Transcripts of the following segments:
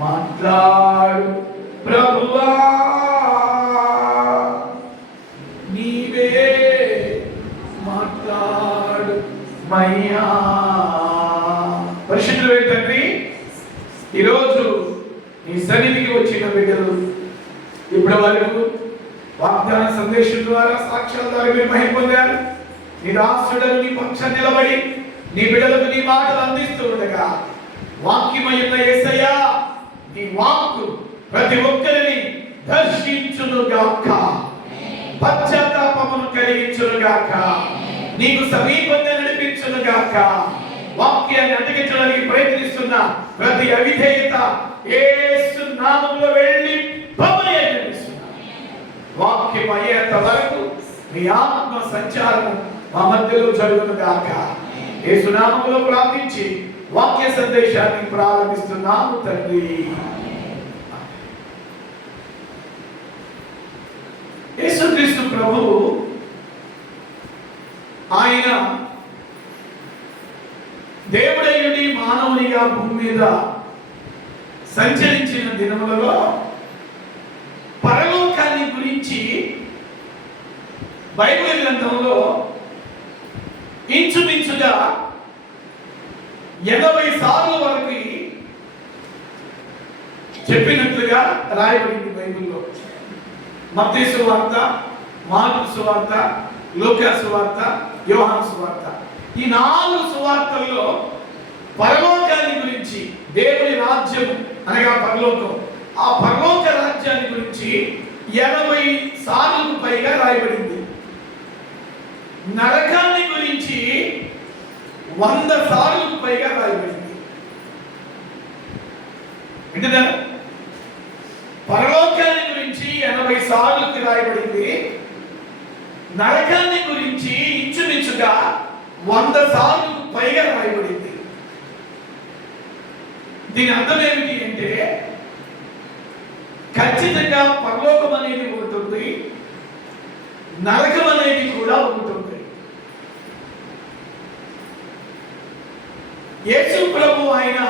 మాట్లాడు ప్రభువా, నీవే మాట్లాడు మయ్యా. పరిశుద్ధుడైన తండ్రి, ఈరోజు నీ సన్నిధికి వచ్చిన బిడ్డలు ఇప్పటి వరకు వాగ్దాన సందేశం ద్వారా సాక్ష్యాల ద్వారా మీరు మహిమ పొందారు. నీ దాసుడను నీ పక్షం నిలబడి నీ బిడ్డలకు నీ మాటలు అందిస్తూ ఉండగా వాక్యమైన యేసయ్యా, నీ వాక్కు ప్రతి ఒక్కరిని దర్శించును గాక, పశ్చాత్తాపమును కలిగించును గాక, నీకు సమీపంగా నడిపించును గాక. వాక్యాన్ని అటగించడానికి ప్రయత్నిస్తున్న ప్రతి అవిధేయత యేసు నామములో వెళ్ళి వాక్యం అయ్యేంత వరకు మీ ఆత్మ సంచారం మా మధ్యలో జరుగును గాక. యేసు నామములో ప్రార్థించి వాక్య సందేశాన్ని ప్రారంభిస్తున్నాము తండ్రి. యేసుక్రీస్తు ప్రభువు ఆయన దేవుడైయుడి మానవునిగా భూమి మీద సంచరించిన దినములలో పరలోకాన్ని గురించి బైబిల్ గ్రంథంలో ఇంచుమించుగా 80 సార్లు వరకు చెప్పినట్లుగా రాయబడింది బైబిల్లో. మత్తయి సువార్త, మార్కు సువార్త, లూకా సువార్త, యోహాను సువార్త, ఈ 4 సువార్తల్లో పరలోకాన్ని గురించి, దేవుని రాజ్యం అనగా పరలోకం, ఆ పరలోక రాజ్యాన్ని గురించి 80 సార్లకు పైగా రాయబడింది. నరకాన్ని గురించి 100 సార్లకు పైగా రాయబడింది. ఏంటంటే పరలోకాన్ని గురించి 80 సార్లకు రాయబడింది. నరకాన్ని గురించి ఇంచుమించుగా 100 సార్లకు పైగా రాయబడింది. దీని అర్థం ఏమిటి అంటే ఖచ్చితంగా పరలోకం అనేది ఉంటుంది, నరకం అనేది కూడా ఉంటుంది. యేసు ప్రభు ఆయన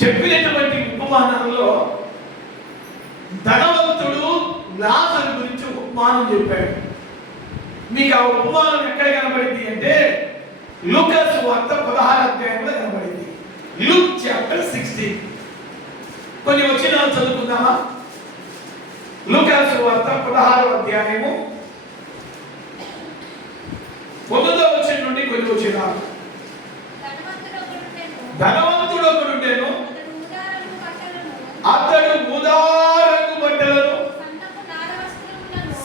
చెప్పినటువంటి ఉపమానంలో ధనవంతుడు లాజరు గురించి ఉపమానం చెప్పాడు. మీకు ఆ ఉపమానం ఎక్కడ కనబడింది అంటే లూకా సువార్త 16వ అధ్యాయంలో కనబడింది. Luke chapter 16. కొన్ని వచనాలు చదువుకుందామా? లూకా సువార్త 16వ అధ్యాయము 9వ వచనం నుండి కొన్ని వచనాలు. ధనవంతుడు ఒకడుండెను, అతడు ఊదా రంగు బట్టలను,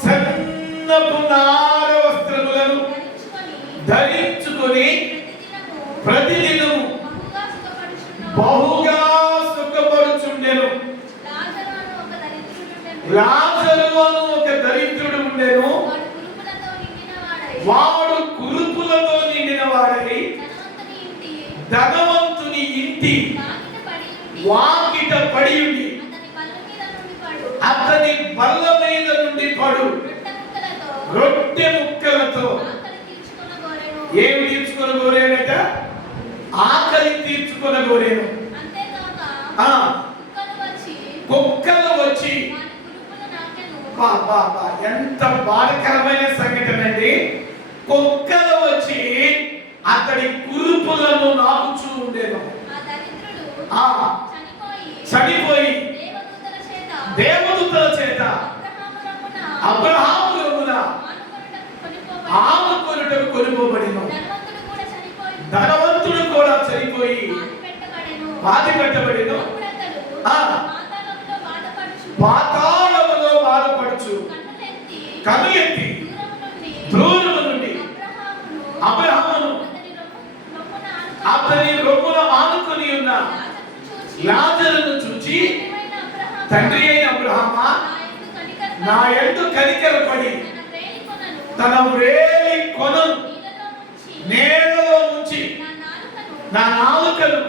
సన్నపు నార వస్త్రములను ధరించుకొని ప్రతిదినము బహుగా సుఖపడుచుండెను. లాజరు అను ఒక దరిద్రుడు ఉండెను, వాడు కురుపులతో నిండిన వాడై ధనవంతుని ఇంటి వాకిట పడి ఉండి అతని బల్ల మీద నుండి పడు రొట్టె ముక్కలతో ఏమి తీర్చుకొనగోరేనట? ఆకలి తీర్చుకొనగోరేను. కుక్కలు వచ్చి, ఎంత బాధకరమైన సంఘటన అండి. కుక్కలు వచ్చి అతడి కురుపులను నాకుచూ ఉండేను. చనిపోయి దేవదూతల చేత అబ్రహాము రొమ్మున ఆనుకొనుటకు కొనుకోబడెను. ధనవంతుడు కూడా చనిపోయి పాతి పెట్టబడెను. పాతాళములో బాధపడుచు కనులెత్తి దూరము నుండి అబ్రహామును అతని రొమ్మున ఆనుకొని ఉన్న లాజరును చూచి, తండ్రి అయిన అబ్రహామా, నా యందు కనికరపడి తన వ్రేలి కొనను నేలలో నుంచి నా నాలుకను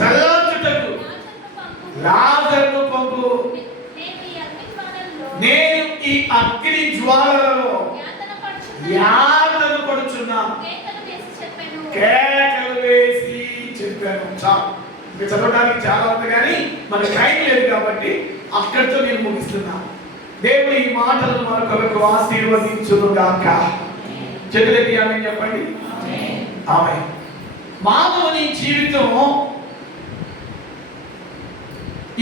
చల్లార్చుటకు లాజరును పంపు. నేను ఈ అగ్ని జ్వాలలలో యాతన పడుచున్నాను. కేకలు వేసి చెప్పాను. ఇంకా చదవడానికి చాలా ఉంది కానీ మన టైం లేదు కాబట్టి అక్కడితో నేను ముగిస్తున్నాను. దేవుడు ఈ మాటలను మన కొరకు ఆశీర్వదించును గాక. చేతులెత్తి ఆమేన్ చెప్పండి. ఆమేన్. మానవుని జీవితం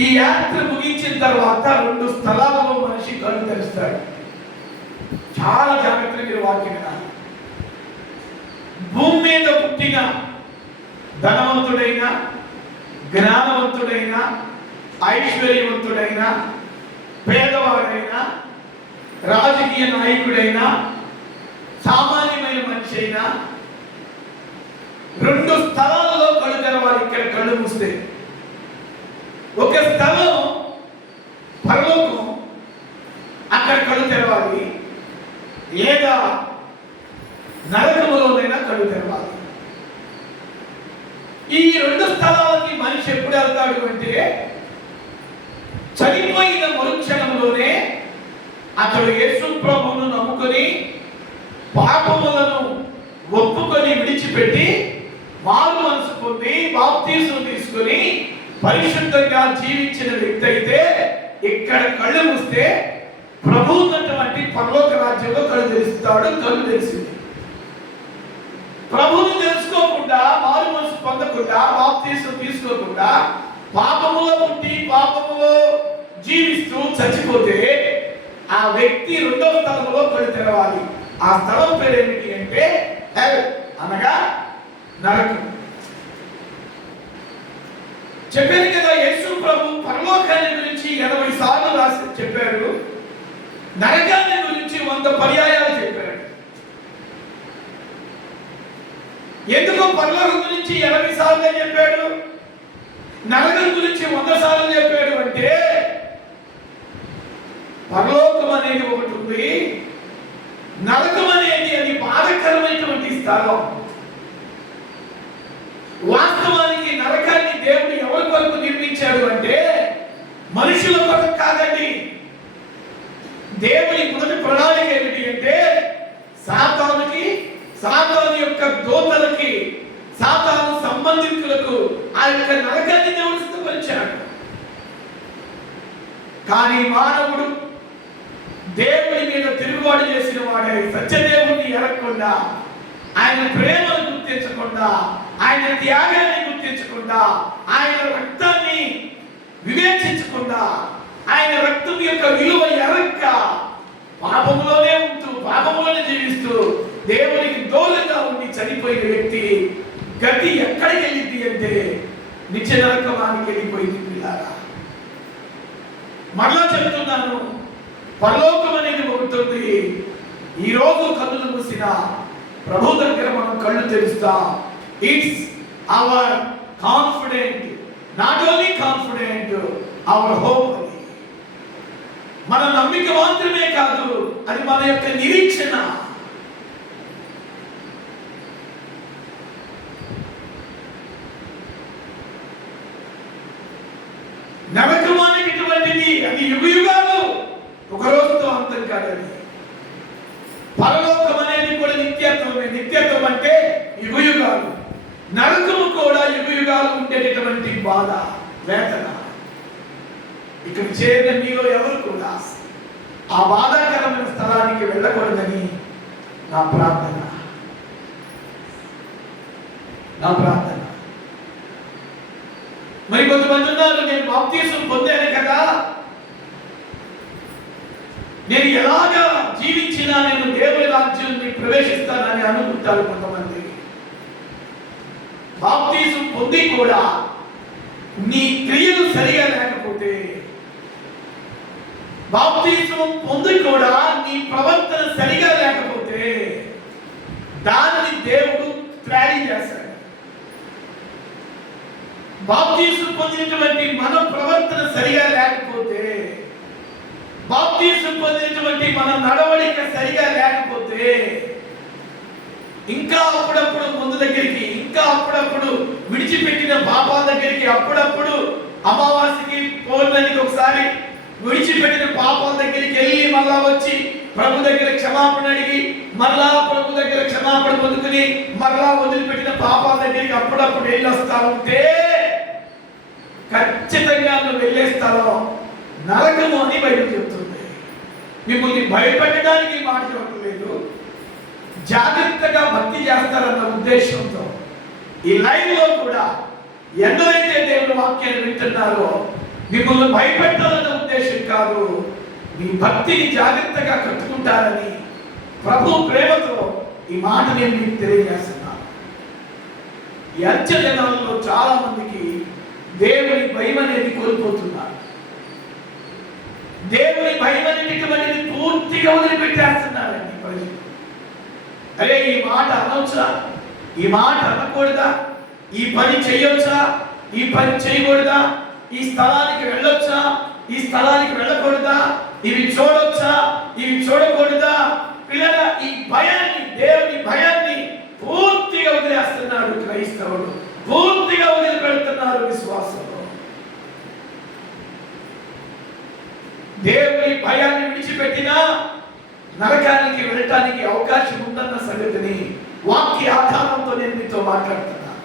ఈ యాత్ర ముగించిన తర్వాత 2 స్థలాలలో మనిషి కళ్ళు తెరుస్తాడు. చాలా జాగ్రత్తగా మీరు వాక్యం వినాలి. భూమి మీద పుట్టిన ధనవంతుడైన, జ్ఞానవంతుడైన, ఐశ్వర్యవంతుడైన, పేదవాడైన, రాజకీయ నాయకుడైన, సామాన్యమైన మనిషి అయినా 2 స్థలాలలో కళ్ళు తెరవాలి. ఇక్కడ కళ్ళు మూస్తే ఒక స్థలం పరలోకం, అక్కడ కళ్ళు తెరవాలి, లేదా నరకములోనైనా కళ్ళు తెరవాలి. ఈ 2 స్థలాలకి మనిషి ఎప్పుడు వెళ్తాడు అంటే చనిపోయిన మరుక్షణంలోనే అతడు యేసు ప్రభువును నమ్ముకొని పాపములను ఒప్పుకొని విడిచిపెట్టి మారు మనసు పొంది బాప్తీసం తీసుకొని పరిశుద్ధంగా జీవించిన వ్యక్తి అయితే ఇక్కడ కళ్ళు మూస్తే ప్రభు ఉన్నటువంటి పరలోక రాజ్యంలో కళ్ళు తెరుస్తాడు. కళ్ళు తెరిచింది. ప్రభువుని తెలుసుకోకుండా, మారు మనసు పొందకుండా, బాప్తీసం తీసుకోకుండా పాపములో పుట్టి పాపములో జీవిస్తూ చచ్చిపోతే ఆ వ్యక్తి 2వ స్థలంలో కళ్ళు తెరవాలి. ఆ స్థలం పేరు ఏమిటి అంటే హెల్, అనగా నరకం. చెప్పాను కదా, యేసు ప్రభు పరలోకాన్ని గురించి 80 సార్లు రాసి చెప్పారు. నరకాన్ని గురించి 100 పర్యాయాలు చెప్పారు. ఎందుకు పరలోకం గురించి 80 సార్లు చెప్పాడు, నరకం గురించి 100 సార్లు చెప్పాడు అంటే పరలోకం అనేది ఒకటి ఉంది, నరకం అనేది అది బాధకరమైనటువంటి స్థలం. వాస్తవానికి నరకాన్ని దేవుడు ఎవరి కొరకు నిర్మించాడు అంటే మనుషుల కొరకు కాదండి. దేవుని మొదటి ప్రణాళిక ఏమిటి అంటే సాతానుకి, సాతాను యొక్క దూతలకి, సాతాను సంబంధికులకు ఆ యొక్క నరకాన్ని దేవుడు సిద్ధపరిచాడు. కానీ మానవుడు దేవుని మీద తిరుగుబాటు చేసిన వాడే, సత్యదేవుని ఎరగకుండా, ఆయన ప్రేమను గుర్తించకుండా, ఆయన త్యాగాన్ని గుర్తించకుండా, ఆయన రక్తాన్ని వివేచించకుండా, ఆయన రక్తం యొక్క విలువ ఎరక్క పాపములోనే ఉంటూ పాపములోనే జీవిస్తూ దేవునికి దూరంగా ఉండి చనిపోయిన వ్యక్తి గతి ఎక్కడికి వెళ్ళింది అంటే నిత్య నరకానికి వెళ్ళిపోయింది. పిల్లారా, మరలా చెప్తున్నాను, పరలోకం అనేది ఒకటి. ఈ రోజు కన్నులు మూసిన ప్రభు దగ్గర మనం కళ్ళు తెరుస్తాం. It's our confident, not only confident, our hope. మన నమ్మిక మాత్రమే కాదు, అది మన యొక్క నిరీక్షణ. నరకం అనేటువంటిది అది యుగయుగాలు, ఒక రోజుతో అంతం కాదని. పరలోకం అనేది కూడా నిత్యత్వమే. నిత్యత్వం అంటే యుగయుగాలు. నరకము కూడా యుగయుగాలు ఉండేటటువంటి బాధ, వేదన. ఇక్కడ చేరిన మీలో ఎవరు కూడా ఆ బాధాకరమైన స్థలానికి వెళ్ళకూడదని నా ప్రార్థన. మరి కొంతమంది ఉన్నారు, నేను బాప్తీసం పొందాను కదా, నేను ఎలాగా జీవించినా నేను దేవుని రాజ్యాన్ని ప్రవేశిస్తానని అనుకుంటారు కొంతమంది. బాప్తీసం పొంది కూడా నీ క్రియలు సరిగా లేకపోతే, బాప్తీసం పొంది కూడా నీ ప్రవర్తన సరిగా లేకపోతే దాన్ని దేవుడు ట్రాడీ చేస్తాడు. బాప్తీసం పొందినటువంటి మన ప్రవర్తన సరిగా లేకపోతే, బాప్తీసం పొందినటువంటి మన నడవడిక సరిగా లేకపోతే, ఇంకా అప్పుడప్పుడు ముందు దగ్గరికి, ఇంకా అప్పుడప్పుడు విడిచిపెట్టిన పాపాల దగ్గరికి, అప్పుడప్పుడు అమావాస్యకి పౌర్ణమికి ఒకసారి విడిచిపెట్టిన పాపాల దగ్గరికి వెళ్ళి మళ్ళా వచ్చి ప్రభు దగ్గర క్షమాపణ అడిగి మళ్ళా ప్రభు దగ్గర క్షమాపణ పొందుకుని మళ్ళా వదిలిపెట్టిన పాపాల దగ్గరికి అప్పుడప్పుడు వెళ్ళి వస్తా ఉంటే వెళ్ళే స్థలం నరకము అని బైబిల్ చెప్తుంది. మిమ్మల్ని భయపెట్టడానికి ఈ మాట చెప్పలేదు, జాగ్రత్తగా భక్తి చేస్తారన్న ఉద్దేశంతో ఈ లైవ్ లో కూడా ఎందరైతే దేవుని వాక్యాన్ని వింటున్నారో మిమ్మల్ని భయపెట్టాలన్న ఉద్దేశం కాదు, మీ భక్తిని జాగ్రత్తగా కట్టుకుంటారని ప్రభు ప్రేమతో ఈ మాట నేను మీకు తెలియజేస్తున్నాను. ఈ అంచె దినాల్లో చాలా మందికి దేవుని భయం అనేది కోల్పోతున్నారు. దేవుని భయం అనేటువంటిది పూర్తిగా వదిలిపెట్టేస్తున్నారండి ప్రజలు. అరే ఈ మాట అనవచ్చా, ఈ మాట అనకూడదా, ఈ పని చేయొచ్చా, ఈ పని చేయకూడదా, ఈ స్థలానికి వెళ్ళొచ్చా, ఈ స్థలానికి వెళ్ళకూడదా, ఇవి చూడొచ్చా, ఇవి చూడకూడదా. పిల్లల ఈ భయాన్ని, దేవుని భయాన్ని పూర్తిగా వదిలేస్తున్నాడు క్రైస్తవుడు, పూర్తిగా వదిలిపెడుతున్నారు విశ్వాసంలో. దేవుని భయాన్ని విడిచిపెట్టినా నరకానికి వెళ్ళటానికి అవకాశం ఉందన్న సంగతిని వాక్య ఆధారంతో నేను మీతో మాట్లాడుతున్నాను.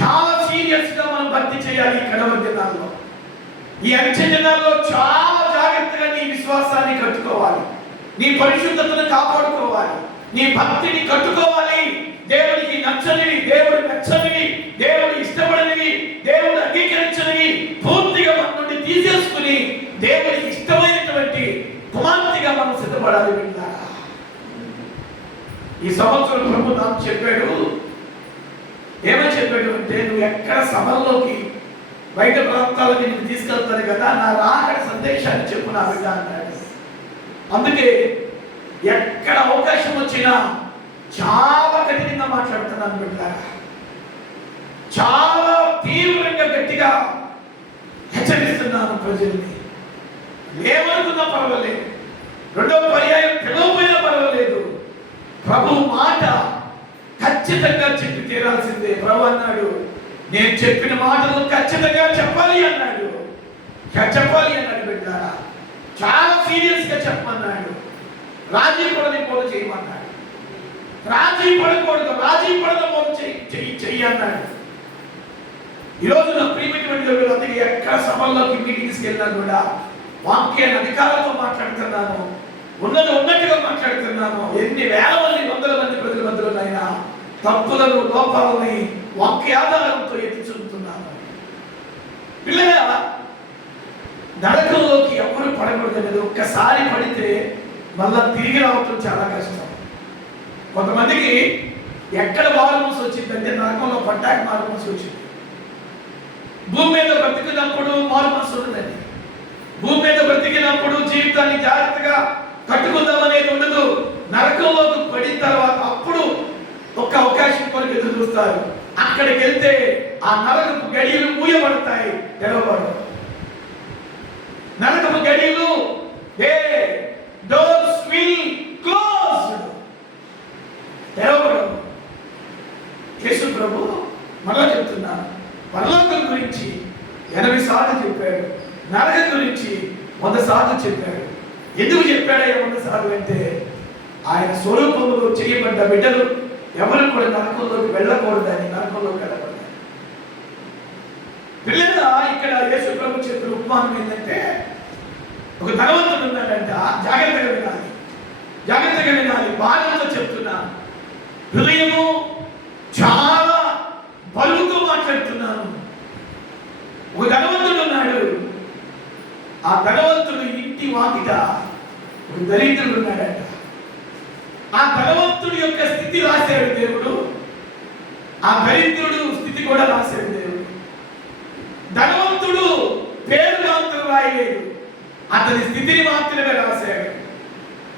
చాలా సీరియస్ గా మనం భక్తి చేయాలి. ఈ కడవ దినాల్లో, ఈ అంచె దినాల్లో చాలా జాగ్రత్తగా నీ విశ్వాసాన్ని కట్టుకోవాలి, నీ పరిశుద్ధతను కాపాడుకోవాలి, నీ భక్తిని కట్టుకోవాలి. దేవుడికి నచ్చనివి, దేవుడు మెచ్చనివి, దేవుడు ఇష్టపడనివి, దేవుడు అంగీకరించనివి పూర్తిగా మన నుండి తీసేసుకుని దేవుడికి ఇష్టమైనటువంటి కుమార్తెగా మనం సిద్ధపడాలి. విన్నారా? ఈ సంవత్సరం ప్రభు నాకు చెప్పాడు, ఏమని చెప్పాడు అంటే, నువ్వు ఎక్కడ సభల్లోకి బయట ప్రాంతాలకి నేను తీసుకెళ్తాను కదా, నా రాకడ సందేశాన్ని చెప్పు నా బిడ్డ అన్నాడు. అందుకే ఎక్కడ అవకాశం వచ్చినా చాలా కఠినంగా మాట్లాడుతున్నాను బిడ్డ, చాలా తీవ్రంగా గట్టిగా హెచ్చరిస్తున్నాను ప్రజల్ని. ఏమనుకున్నా పర్వాలేదు, రెండో పర్యాయం పిలవపోయినా పర్వాలేదు, ప్రభు మాట ఖచ్చితంగా చెప్పి తీరాల్సిందే. ప్రభు అన్నాడు, నేను చెప్పిన మాటలు ఖచ్చితంగా చెప్పాలి అన్నాడు. చెప్పాలి అన్నాడు బిడ్డారా, చాలా సీరియస్ గా చెప్పమన్నాడు. రాజీ పడని పోలు చేయమన్నాడు, రాజీ పడకూడదు, రాజీ పడని పోలు చెయ్యి అన్నాడు. ఈరోజు నా ప్రియమైనటువంటి వీళ్ళందరికీ ఎక్కడ సభల్లోకి మీటింగ్స్కి వెళ్ళినా కూడా వాక్యాన్ని అధికారంతో మాట్లాడుతున్నాను, ఉన్నట్టుగా మాట్లాడుతున్నాను. ఎన్ని వేల మంది, వందల మంది ప్రజల మధ్యలోనైనా తప్పులను, లోపాలని వాక్యాధారంతో ఎత్తి చూపుతున్నాను. పిల్లల నరకంలోకి ఎవరు పడకూడదనేది, ఒక్కసారి పడితే మళ్ళా తిరిగి రావటం చాలా కష్టం. కొంతమందికి ఎక్కడ మారుమూసి వచ్చిందంటే నరకంలో పడ్డాక మారుమూసి వచ్చింది. భూమి మీద బ్రతికినప్పుడు మారుమూసి ఉండదండి. భూమి మీద బ్రతికినప్పుడు జీవితాన్ని జాగ్రత్తగా కట్టుకుందాం అనేది ఉండదు. నరకంలోకి పడిన తర్వాత అప్పుడు ఒక అవకాశం కొరకు ఎదురు చూస్తారు. అక్కడికి వెళ్తే ఆ నరకపు గడియలు మూయబడతాయి, తెరవబడవు. నరకపు గడియలు డోర్స్ విల్ క్లోజ్డ్, తెరవబడవు. యేసు ప్రభు మరలా చెప్తున్నాను, పరలోకం గురించి 80 సార్లు చెప్పాడు, నరకం గురించి 100 సార్లు చెప్పాడు. ఎందుకు చెప్పాడయ్యా 100 సార్లు అంటే, ఆయన స్వరూపంలో చేయబడ్డ బిడ్డలు ఎవరు కూడా నరకంలోకి వెళ్ళకూడదని, నరకంలోకి వెళ్ళకూడదు. పిల్లల ఇక్కడ యేసు ప్రభు చెప్పిన ఉపమానం ఏంటంటే, ఒక ధనవంతుడు ఉన్నాడంట. జాగ్రత్తగా వినాలి, జాగ్రత్తగా వినాలి, బాధతో చెప్తున్నాను, హృదయము చాలా బలుతో మాట్లాడుతున్నాను. ఒక ధనవంతుడు ఉన్నాడు. ఆ ధనవంతుడు ఇంటి వాకిట ఒక దరిద్రుడు ఉన్నాడట. ఆ ధనవంతుడి యొక్క స్థితి రాశాడు దేవుడు, ఆ దరిద్రుడు స్థితి కూడా రాశాడు దేవుడు. ధనవంతుడు పేరు మాత్రం రాయలేదు, అతని స్థితిని మాత్రమే రాశాడు.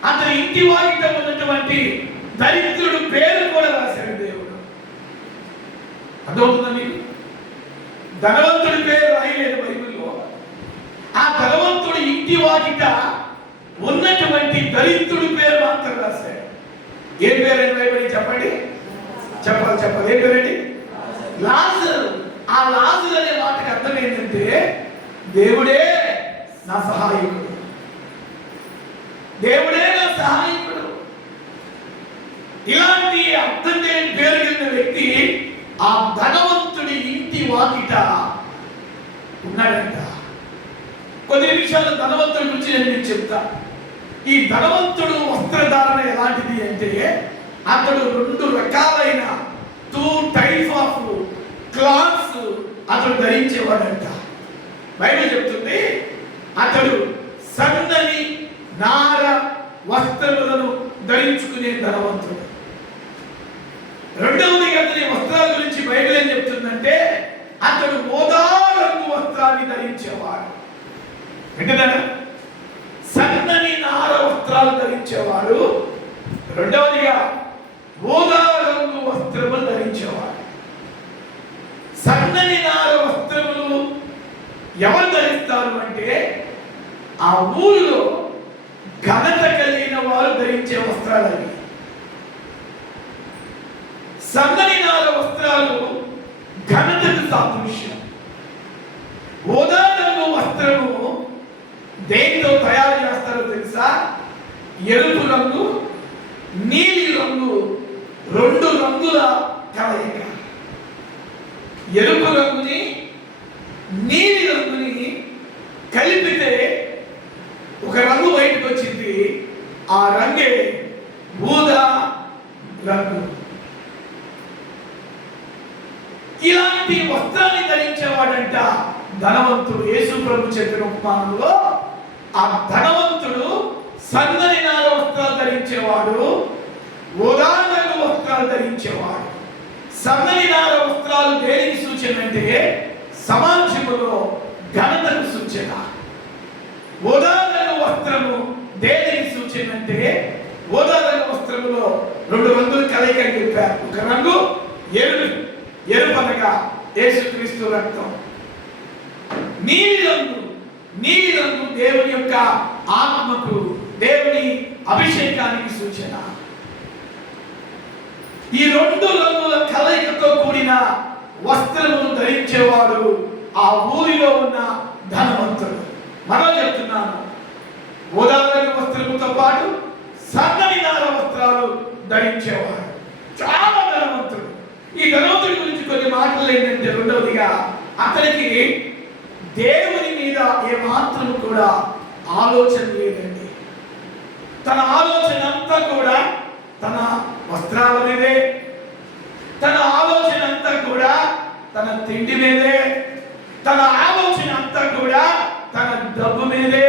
అతని ఇంటి వాకిట ఉన్నటువంటి దరిద్రుడు పేరు కూడా రాశాడు దేవుడు. అర్థమవుతుందా మీకు? ధనవంతుడి పేరు రాయలేదు బైబిల్లో. ఆ ధనవంతుడు ఇంటి వాకిట ఉన్నటువంటి దరిద్రుడి పేరు మాత్రం రాశాడు. ఏ పేరు బైబిల్ చెప్పండి, చెప్పాలి. ఏ పేరండి? లాజరు. ఆ లాజరు అనే మాటకి అర్థం ఏంటంటే, దేవుడే నా సహాయకుడు, దేవుడే నా సహాయకుడు. ఇలాంటి అర్థం లేని పేరు కలిగిన వ్యక్తి ఆ ధనవంతుడి ఇంటి వాకిట ఉన్నాడంట. కొన్ని నిమిషాలు ధనవంతుడి గురించి నేను మీకు చెప్తా. ఈ ధనవంతుడు వస్త్రధారణ ఎలాంటిది అంటే అతడు 2 రకాలైన 2 టైప్స్ ఆఫ్ క్లాత్స్ అతడు ధరించేవాడంట. బైబిల్ చెప్తుంది అతడు సన్నని నార వస్త్రములను ధరించుకునే ధనవంతుడు. రెండవది అతని వస్త్రాల గురించి బైబిల్ ఏం చెప్తుందంటే అతడు మోదా రంగు వస్త్రాన్ని ధరించేవాడు. వింటున్నారా? సన్నని నార వస్త్రాలు ధరించేవాడు. రెండవదిగా మోదా రంగు వస్త్రములు ధరించేవాడు. సన్నని నార వస్త్రములు ఎవరు ధరిస్తారు అంటే ఆ ఊరిలో ఘనత కలిగిన వారు ధరించే వస్త్రాలు. సన్నని నార వస్త్రాలు ఘనతకు సాదృశ్యం. మోదా రంగు వస్త్రము దేంతో తయారు చేస్తారో తెలుసా? ఎరుపు రంగు, నీలి రంగు, 2 రంగుల కలయిక. ఎరుపు రంగుని నీలి రంగుని కలిపితే ఒక రంగు బయటకు వచ్చింది. ఆ రంగే ఊదా రంగు. ఇలాంటి వస్త్రాన్ని ధరించేవాడంట ధనవంతుడు. యేసు ప్రభు చెప్పిన ఉపమానంలో ఆ ధనవంతుడు సన్నని నార వస్త్రాలు ధరించేవాడు, ఊదా రంగు వస్త్రాలు ధరించేవాడు. సన్నని నార వస్త్రాలు దేనికి సూచన అంటే సమాజంలో ఘనతకు సూచన. ఊదా రంగు వస్త్రము దేనికి సూచన అంటే ఊదా రంగు వస్త్రములో 2 రంగులు కలయిక అని చెప్పారు. ఒక రంగు ఎరుపనగా యేసుక్రీస్తు రక్తం. నీలి రంగు దేవుని యొక్క ఆత్మకు, దేవుని అభిషేకానికి సూచన. ఈ 2 రంగుల కలయికతో కూడిన వస్త్రమును ధరించేవాడు ఆ ఊరిలో ఉన్న ధనవంతుడు. మనం చెప్తున్నాను, ఊదా రంగు వస్త్రముతో పాటు సన్నని నార వస్త్రాలు ధరించేవాడు చాలా ధనవంతుడు. ఈ ధనవంతుడి గురించి కొన్ని మాటలు ఏంటంటే రెండవదిగా అతనికి దేవుని మీద ఏమాత్రం కూడా ఆలోచన లేదండి. తన ఆలోచన అంతా కూడా తన వస్త్రాల మీదే, తన ఆలోచన అంతా కూడా తన తిండి మీదే, తన ఆలోచన అంతా కూడా తన డబ్బు మీదే.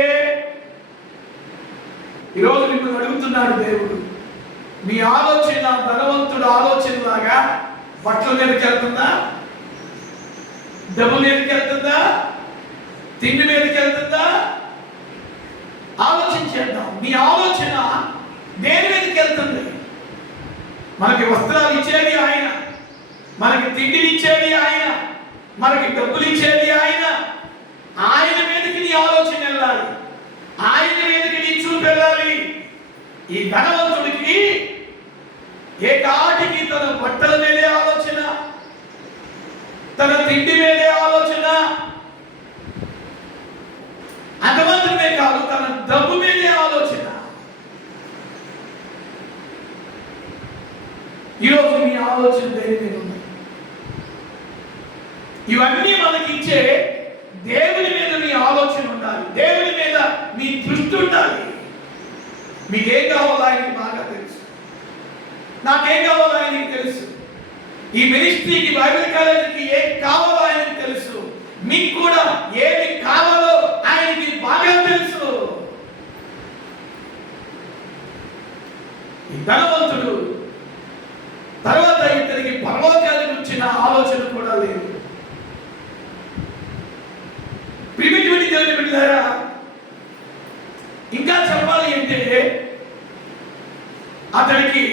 ఈరోజు మిమ్మల్ని అడుగుతున్నాడు దేవుడు, మీ ఆలోచన ధనవంతుడు ఆలోచన లాగా బట్టల మీదకి వెళ్తుందా? డబ్బు మీదకి వెళ్తుందా? తిండి మీదకి వెళ్తుందా? ఆలోచించేద్దాం. మీ ఆలోచన దేని మీదకి వెళ్తుంది? మనకి వస్త్రాలు ఇచ్చేది ఆయన, మనకి తిండిని ఇచ్చేది ఆయన, మనకి డబ్బులు ఇచ్చేది ఆయన. ఆయన మీదకి నీ ఆలోచన వెళ్ళాలి, ఆయన మీదకి నీ చూపు వెళ్ళాలి. ఈ ధనవంతుడికి ఏకాటికి తన బట్టల మీదే ఆలోచన, తన తిండి మీదే ఆలోచన. అంతమాత్రమే కాదు, తన డబ్బు మీదే ఆలోచన. ఈరోజు మీ ఆలోచన దేని మీద ఉంది? ఇవన్నీ మనకిచ్చే దేవుని మీద మీ ఆలోచన ఉండాలి, దేవుని మీద మీ దృష్టి ఉండాలి. మీకేం కావాలో ఆయనకి బాగా తెలుసు, నాకేం కావాలో ఆయనకి తెలుసు, ఈ మినిస్ట్రీకి, బైబిల్ కాలేజీకి ఏం కావాలో ఆయనకి తెలుసు, మీకు కూడా ఏమి కావాలో ఆయనకి బాగా తెలుసు. ఈ ధనవంతుడు తర్వాత ఇతనికి పరలోకానికి వచ్చిన ఆలోచన కూడా లేదు. ప్రిమిటివిటీ దేవుని బిడ్డలారా, ఇంకా చెప్పాలి అంటే అతనికి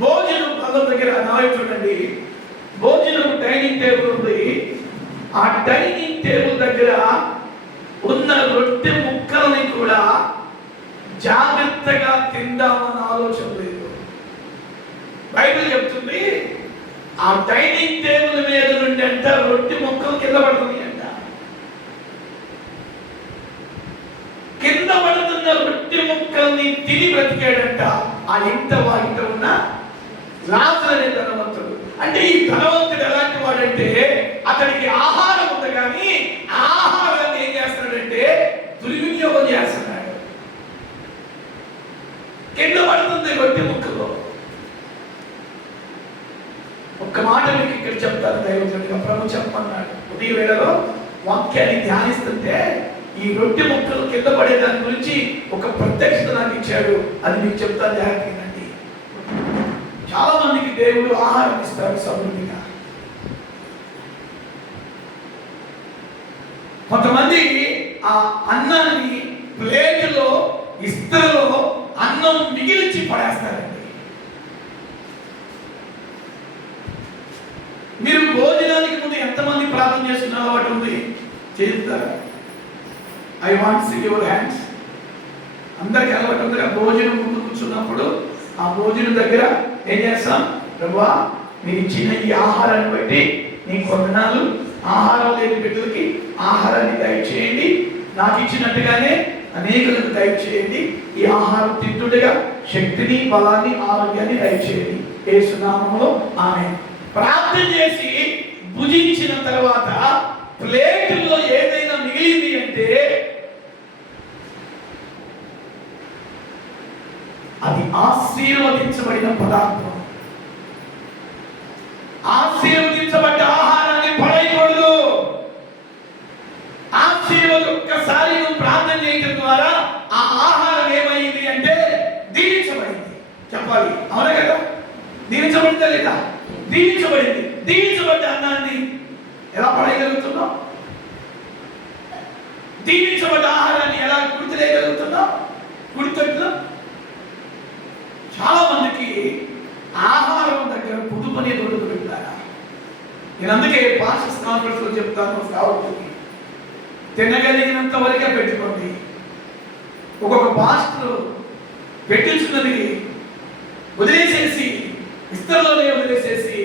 భోజనం పళ్ళ దగ్గర చూడండి, భోజనం డైనింగ్ టేబుల్ ఉంది. ఆ డైనింగ్ టేబుల్ దగ్గర ఉన్న రొట్టె ముక్కల్ని కూడా జాగ్రత్తగా తిందామన్న ఆలోచన లేదు. బైబిల్ చెప్తుంది ఆ డైనింగ్ టేబుల్ మీద నుండి అంట రొట్టె ముక్కలు కింద పడుతుంది అంట. కింద పడుతున్న రొట్టె ముక్కల్ని తిని బ్రతికాడంట ఆ ఇంట వాకిట ఉన్న లాజరు అనే ధనవంతుడు. అంటే ఈ ధనవంతుడు ఎలాంటి వాడంటే అతనికి ఆఖరికి ఇక్కడ చెప్తాను దైవజనుడిగా ప్రభు చెప్పమన్నాడు. ఉదయ వేళలో వాక్యాన్ని ధ్యానిస్తుంటే ఈ రొట్టె ముక్కలు కింద పడే దాని గురించి ఒక ప్రత్యక్షత నాకు ఇచ్చాడు. అది మీకు చెప్తాను, జాగ్రత్తగానండి. చాలా మందికి దేవుడు ఆహారం ఇస్తాడు సమృద్ధిగా. కొంతమంది ఆ అన్నాన్ని ప్లేటులో ఇస్త్రలో అన్నం మిగిల్చి పడేస్తారండి. మీరు భోజనానికి ముందు ఎంతమంది ప్రార్థన చేస్తున్న అలవాటు ఉంది? చేస్తారా? I want see your hands. అందరికి అలవాటు ఉందిగా, భోజనం ముందు కూర్చున్నప్పుడు ఆ భోజనం దగ్గర ఏం చేస్తాం? ప్రభువా, మీరు ఇచ్చిన ఈ ఆహారాన్ని బట్టి నీ కొందనాలు, ఆహారం లేని బిడ్డలకి ఆహారాన్ని దయచేయండి, నాకు ఇచ్చినట్టుగానే అనేకులకు దయచేయండి, ఈ ఆహారం తింటుండగా శక్తిని, బలాన్ని, ఆరోగ్యాన్ని దయచేయండి యేసు నామములో ఆమేన్. ప్రార్థన చేసి భుజించిన తర్వాత ప్లేటుల్లో ఏదైనా మిగిలింది అంటే అది ఆశీర్వదించబడిన పదార్థం. ఆశీర్వదించబడ్డ ఆహారాన్ని పడేయకూడదు. ఒక్కసారి నువ్వు ప్రార్థన చేయడం ద్వారా ఆ ఆహారం ఏమైంది అంటే దీవించబడింది. చెప్పాలి, అవునా కదా? దీవించబడిందా లేదా? దీవించబడింది. దీవించబడ్డ అన్నాన్ని ఎలా పడేయగలుగుతున్నావు? దీవించబడ్డ ఆహారాన్ని ఎలా గుర్తులేయగలుగుతున్నావు? గుర్తుట్లో చాలా మందికి ఆహారం దగ్గర పొదుపు అనేది ఉండదు పెట్టారా? నేను అందుకే పాస్టర్స్ కాన్ఫరెన్స్ లో చెప్తాను, సావుకి తినగలిగినంత వరకే పెట్టుకోండి. ఒక్కొక్క పాస్టర్ పెట్టించున్నది వదిలేసేసి, ఇస్తరులోనే వదిలేసేసి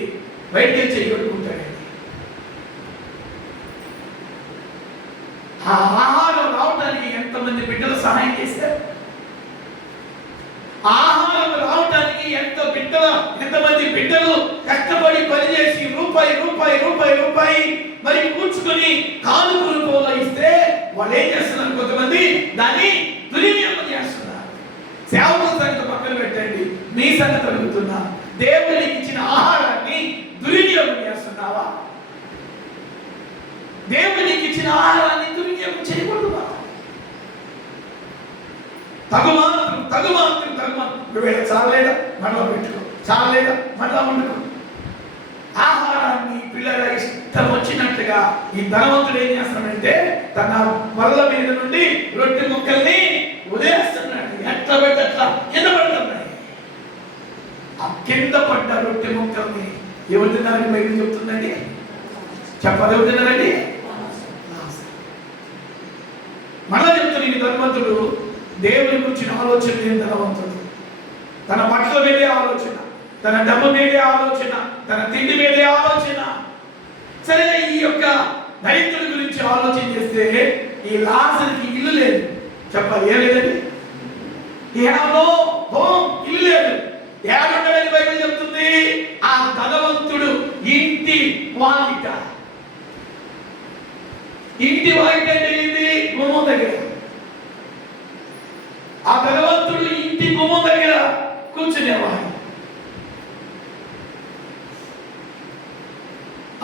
బయటికి చేయగలుగుతాడండి. ఆ ఆహారం రావడానికి ఎంతమంది బిడ్డలు సహాయం చేశారు? ఆహారం రావడానికి ఎంతమంది బిడ్డలు కష్టపడి పనిచేసి రూపాయి రూపాయి రూపాయి రూపాయి మరి కూర్చుకొని కానుకలు పోలో ఇస్తే వాళ్ళు ఏం చేస్తున్నారు? కొంతమంది దాన్ని దుర్వినియోగం చేస్తున్నారు. సేవకుల సంగతి పక్కన పెట్టండి, మీ సంగతి అడుగుతున్నా. దేవునికి ఇచ్చిన ఆహారాన్ని దుర్వినియోగం చేస్తున్నావా? దేవునికి ఇచ్చిన ఆహారాన్ని దుర్వినియోగం చేయకూడదు. తగుమాత్రం చాలేదా మళ్ళా పెట్టుకో, చాలేదా మళ్ళా వండుకో. ఆహారాన్ని పిల్లల ఇష్టం వచ్చినట్టుగా ఈ ధనవంతుడు ఏం చేస్తాడంటే తన వల్ల మీద నుండి రొట్టె ముక్కల్ని వదిలేస్తున్నాడు. ఎట్లా పెడితే అట్లా కింద పడుతున్నాయి. ఆ కింద పడ్డ రొట్టె ముక్కల్ని ఎవరు తిన్నారని బయట చెప్తుందండి? చెప్పాలి, ఎవరు తిన్నారండి? మళ్ళా చెప్తాను, ఈ ధనవంతుడు దేవుని గురించిన ఆలోచన లేని ధనవంతుడు. తన బట్టల మీదే ఆలోచన, తన డబ్బు మీదే ఆలోచన, తన తిండి మీదే ఆలోచన. సరే, ఈ యొక్క దరిద్రుడి గురించి ఆలోచన చేస్తే ఈ లాజరుకి ఇల్లు లేదు. చెప్పాలి, ఏం లేదండి? ఇల్లు లేదు. ఏడుండని బైబిల్ చెప్తుంది. ఆ ధనవంతుడు ఇంటి వాకిట. ఇంటి వాకిట అంటే ఏంటి? గుమ్మం దగ్గర. ఆ ధనవంతుడు ఇంటి గుమ్మం దగ్గర కూర్చునేవాడు.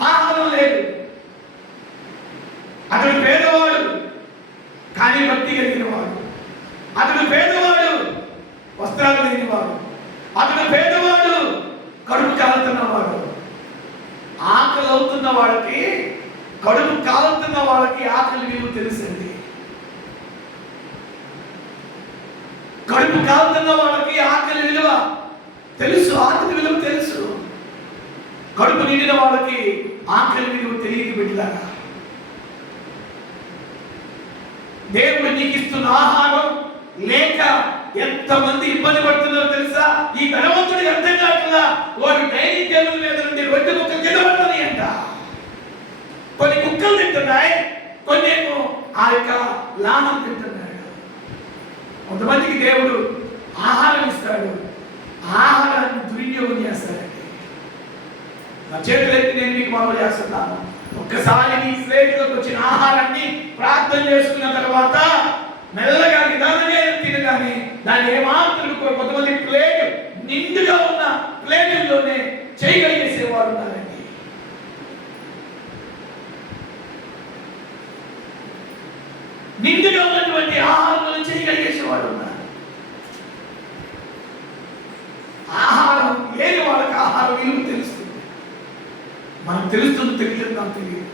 ఆహారం లేదు. అతడు పేదవాడు కానీ భక్తి కలిగిన వాడు. అతడు పేదవాడు, వస్త్రాలు లేనివాడు. అతడు పేదవాడు, కడుపు కాలుతున్నవాడు. ఆకలి అవుతున్న వాళ్ళకి, కడుపు కాలుతున్న వాళ్ళకి ఆకలి విలువ తెలిసింది. కడుపు కాలుతున్న వాళ్ళకి ఆకలి విలువ తెలుసు, ఆకలి విలువ తెలుసు. కడుపు నిండిన వాళ్ళకి ఆకలి విలువ తెలియదు. బిడ్డలారా, దేవుడు నీకు ఇస్తున్న ఆహారం లేక ఎంతమంది ఇబ్బంది పడుతున్నారో తెలుసా? ఈ ధనవంతుడికి అర్థం కాకుండా వాడు డైనింగ్ టేబుల్ మీద నుండి రొట్టె ముక్కలు కింద పడుతుంది అంట. కొన్ని కుక్కలు తింటున్నాయి, కొన్ని ఏమో ఆ యొక్క లాభం తింటున్నాడు. కొంతమందికి దేవుడు ఆహారం ఇస్తాడు, ఆహారాన్ని దుర్వినియోగం చేస్తాడండి. నా చేతులు ఎత్తి నేను మీకు మనవి చేస్తున్నాను, ఒక్కసారి నీ ప్లేట్లోకి వచ్చిన ఆహారాన్ని ప్రార్థన చేసుకున్న తర్వాత మెల్లగా నిదానంగా తినగానే దాన్ని ఏమాత్రం కొంతమంది ప్లేట్ నిండుగా ఉన్న ప్లేటుల్లోనే చేయగలిగేసేవారు ఉన్నారండి. నాకు తెలుస్తుంది తెలియదు, నాకు తెలియదు.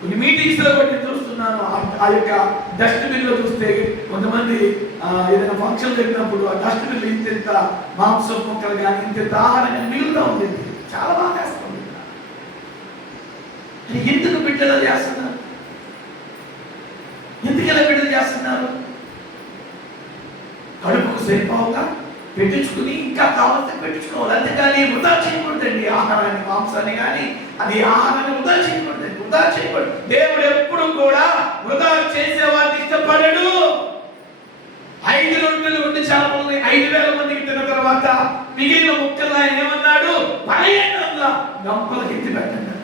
కొన్ని మీటింగ్స్ లో కూడా నేను చూస్తున్నాను, ఆ యొక్క డస్ట్బిన్ లో చూస్తే కొంతమంది ఏదైనా ఫంక్షన్ జరిగినప్పుడు ఆ డస్ట్బిన్ లో ఇంత మాంసం మొక్కలు కానీ ఇంత ఆహారం కానీ మిగులుతూ ఉండేది. చాలా బాగా వేస్తుంది. ఎందుకు బిడ్డలు చేస్తున్నారు? ఎందుకు ఇలా బిడ్డలు చేస్తున్నారు? కడుపుకు సరిపోగా పెట్టించుకుని ఇంకా కావాల్సిన పెట్టించుకోవాలి, అంతేగాని వృధా చేయకూడదండి. ఆహారాన్ని, మాంసాన్ని కానీ అది ఆహారాన్ని వృధా చేయకూడదండి, వృధా చేయకూడదు. దేవుడు ఎప్పుడు కూడా వృధా చేసేవాడిని ఇష్టపడడు. 5 రొట్టెలు 2 చేపలని 5,000 మందికి తిన్న తర్వాత మిగిలిన ముక్కలు ఆయన ఏమన్నాడు? పరయంగా గంపలకి ఎత్తి పెట్టండి.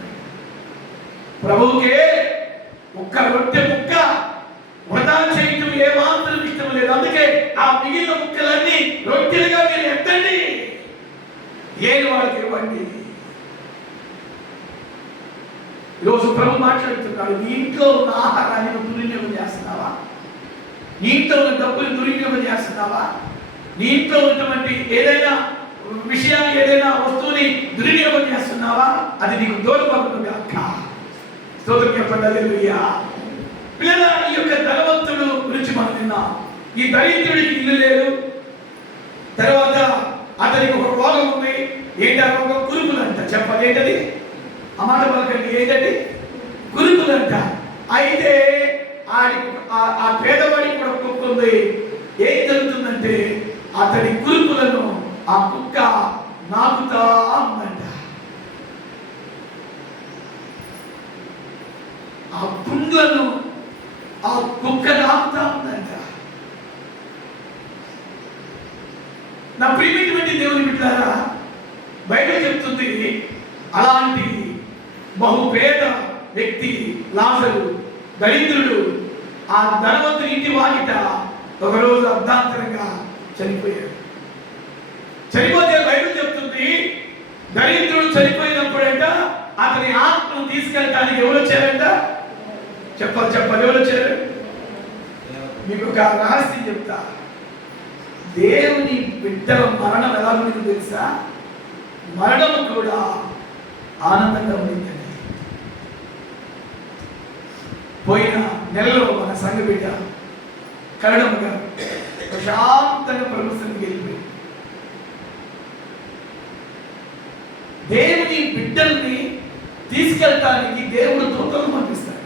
ప్రభువుకే ఒక్క రొట్టె ముక్క వృధా చేయటం ఏమాత్రం ఇష్టం లేదు. అందుకే ఆ మిగిలిన ముక్కలన్నీ రొట్టెలుగా మీరు ఎత్తండి, ఏది వాళ్ళకి ఇవ్వండి. ఈరోజు ప్రభు మాట్లాడుతున్నాడు, నీ ఇంట్లో ఉన్న ఆహారాన్ని నువ్వు దుర్వినియోగం చేస్తున్నావా? నీ ఇంట్లో ఉన్న డబ్బులు దుర్వినియోగం చేస్తున్నావా? నీ ఇంట్లో ఉన్నటువంటి ఏదైనా విషయాన్ని, ఏదైనా వస్తువుని దుర్వినియోగం చేస్తున్నావా? అది నీకు దూరపడుతుంది అక్క. స్తోత్రం చెప్పండి. హల్లెలూయా. పిల్లల, ఈ యొక్క ధనవంతుడు గురించి మనం విన్నాం. ఈ దరిద్రుడికి ఇల్లు లేదు, తర్వాత అతనికి ఒక రోగం ఉంది. ఏంటి ఆ రోగం? కురుపులంట. చెప్పండి ఏంటది? ఆ మాట పలకండి. ఏంటండి? కురుపులంట. అయితే ఆ పేదవాడికి కూడా కుక్క ఉంది. ఏం జరుగుతుందంటే అతడి కురుపులను ఆ కుక్క నాకుతా ఉందంట. ఆ పుండ్లను ఆ కుక్క నాకుతా ఉందంట. నా ప్రియమైనటువంటి దేవుని బిడ్డలారా, బైబిల్ చెప్తుంది అలాంటి బహుపేద వ్యక్తి లాజరు, దరిద్రుడు, ఆ ధనవంతుని ఇంటి వాకిట ఒకరోజు అర్ధాంతరంగా చనిపోయాడు. చనిపోతే బైబిల్ చెప్తుంది దరిద్రుడు చనిపోయినప్పుడంట అతని ఆత్మను తీసుకెళ్ళడానికి ఎవరు వచ్చారంట? చెప్పాలి ఎవరు వచ్చారు? మీకు ఒక రహస్యం చెప్తా. దేవుని బిడ్డల మరణం ఎలా ఉండింది తెలుసా? మరణం కూడా ఆనందంగా ఉండిందండి. పోయిన నెలలో మన సంఘ బిడ్డ కరణముగా ప్రశాంతంగా ప్రభుత్వానికి వెళ్ళిపోయింది. దేవుని బిడ్డల్ని తీసుకెళ్ళటానికి దేవుడు దూతలను పంపిస్తాడు.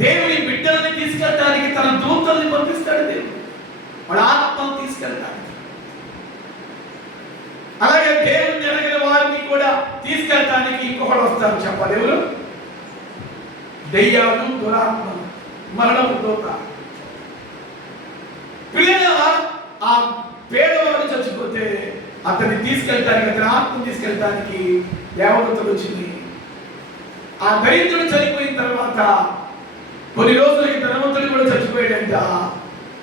దేవుని బిడ్డల్ని తీసుకెళ్ళటానికి తన దూతల్ని పంపిస్తాడు దేవుడు, వాళ్ళ ఆత్మను తీసుకెళ్ళటానికి. అలాగే దేవుని ఎరగిన వారిని కూడా తీసుకెళ్ళటానికి ఇంకొకడు వస్తారు. చెప్పాలి ఎవరు? దెయ్యాలు, దురాత్మలు, మరణపు దూత. పిల్లల ఆ పేదవాడు చచ్చిపోతే అతన్ని తీసుకెళ్ళటానికి, అతని ఆత్మను తీసుకెళ్ళటానికి దేవదూతలు వచ్చింది. ఆ దరిద్రుడు చనిపోయిన తర్వాత కొన్ని రోజులకి ధనవంతుడు కూడా చచ్చిపోయాడంట.